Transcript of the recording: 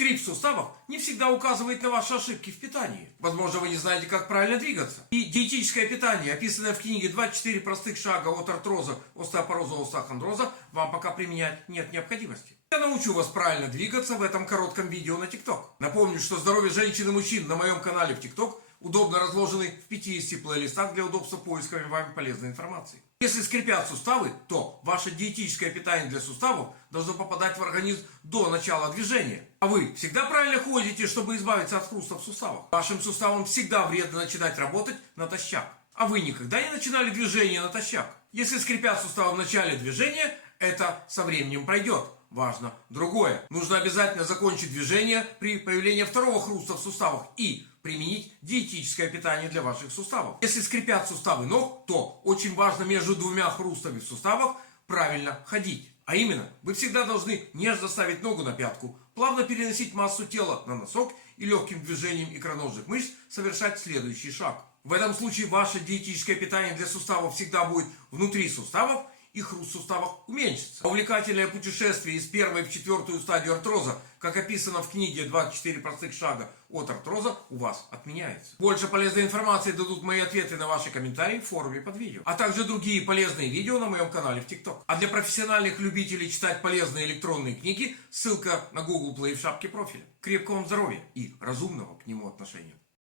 Скрип в суставах не всегда указывает на ваши ошибки в питании. Возможно, вы не знаете, как правильно двигаться. И диетическое питание, описанное в книге «24 простых шага от артроза, остеопороза, остеохондроза», вам пока применять нет необходимости. Я научу вас правильно двигаться в этом коротком видео на TikTok. Напомню, что здоровье женщин и мужчин на моем канале в TikTok удобно разложены в 50 плейлистах для удобства поиска вами полезной информации. Если скрипят суставы, то ваше диетическое питание для суставов должно попадать в организм до начала движения. А вы всегда правильно ходите, чтобы избавиться от хруста в суставах? Вашим суставам всегда вредно начинать работать натощак. А вы никогда не начинали движение натощак? Если скрипят суставы в начале движения, это со временем пройдет. Важно другое. Нужно обязательно закончить движение при появлении второго хруста в суставах и применить диетическое питание для ваших суставов. Если скрипят суставы ног, то очень важно между двумя хрустами в суставах правильно ходить. А именно, вы всегда должны нежно ставить ногу на пятку, плавно переносить массу тела на носок и легким движением икроножных мышц совершать следующий шаг. В этом случае ваше диетическое питание для суставов всегда будет внутри суставов, и хруст в суставах уменьшится. Увлекательное путешествие из первой в четвертую стадию артроза, как описано в книге «24 простых шага от артроза», у вас отменяется. Больше полезной информации дадут мои ответы на ваши комментарии в форуме под видео, а также другие полезные видео на моем канале в TikTok. А для профессиональных любителей читать полезные электронные книги, ссылка на Google Play в шапке профиля. Крепкого вам здоровья и разумного к нему отношения.